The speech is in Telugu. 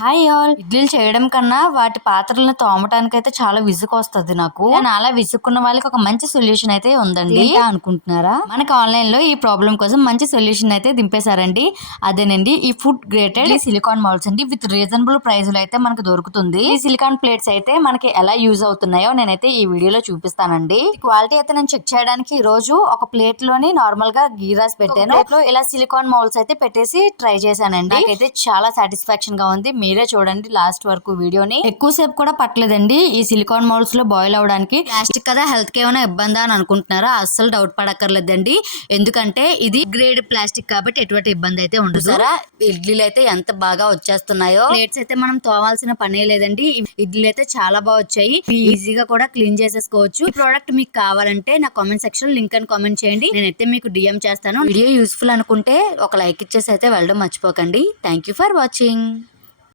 Hi all. ఇడ్లీలు చేయడం కన్నా వాటి పాత్రలను తోమటానికి అయితే చాలా విసుగు వస్తుంది నాకు. నేను అలా విసుక్కున్న వాళ్ళకి ఒక మంచి సొల్యూషన్ అయితే ఉందండి. అనుకుంటున్నారా? మనకి ఆన్లైన్ లో ఈ ప్రాబ్లం కోసం మంచి సొల్యూషన్ అయితే దింపేశారండి. అదేనండి ఈ ఫుడ్ గ్రేటెడ్ సిలికాన్ మౌల్డ్స్ అండి. విత్ రీజనబుల్ ప్రైస్ లో అయితే మనకు దొరుకుతుంది. ఈ సిలికాన్ ప్లేట్స్ అయితే మనకి ఎలా యూజ్ అవుతున్నాయో నేనైతే ఈ వీడియోలో చూపిస్తానండి. క్వాలిటీ అయితే నేను చెక్ చేయడానికి ఈ రోజు ఒక ప్లేట్ లోని నార్మల్ గా గీ రాసి పెట్టాను. ప్లేట్ లో ఇలా సిలికాన్ మౌల్డ్స్ అయితే పెట్టేసి ట్రై చేశానండి. నాకైతే చాలా సాటిస్ఫాక్షన్ గా ఉంది. మీరే చూడండి లాస్ట్ వరకు వీడియోని. ఎక్కువసేపు కూడా పట్టలేదండి ఈ సిలికాన్ మౌల్డ్స్ లో బాయిల్ అవడానికి. ప్లాస్టిక్ కదా, హెల్త్ కి ఏమైనా ఇబ్బందా అని అనుకుంటున్నారా? అస్సలు డౌట్ పడక్కర్లేదండి. ఎందుకంటే ఇది గ్రేడ్ ప్లాస్టిక్ కాబట్టి ఎటువంటి ఇబ్బంది అయితే ఉండదు. సరే, ఇడ్లీలు అయితే ఎంత బాగా వచ్చేస్తున్నాయో. ప్లేట్స్ అయితే మనం తోవాల్సిన పనే లేదండి. ఇడ్లీలు అయితే చాలా బాగా వచ్చాయి. ఈజీగా కూడా క్లీన్ చేసేసుకోవచ్చు. ఈ ప్రోడక్ట్ మీకు కావాలంటే నా కామెంట్ సెక్షన్ లింక్ అని కామెంట్ చేయండి. నేనైతే మీకు డిఎం చేస్తాను. వీడియో యూస్ఫుల్ అనుకుంటే ఒక లైక్ ఇచ్చేసి అయితే వెళ్ళడం మర్చిపోకండి. Thank you for watching.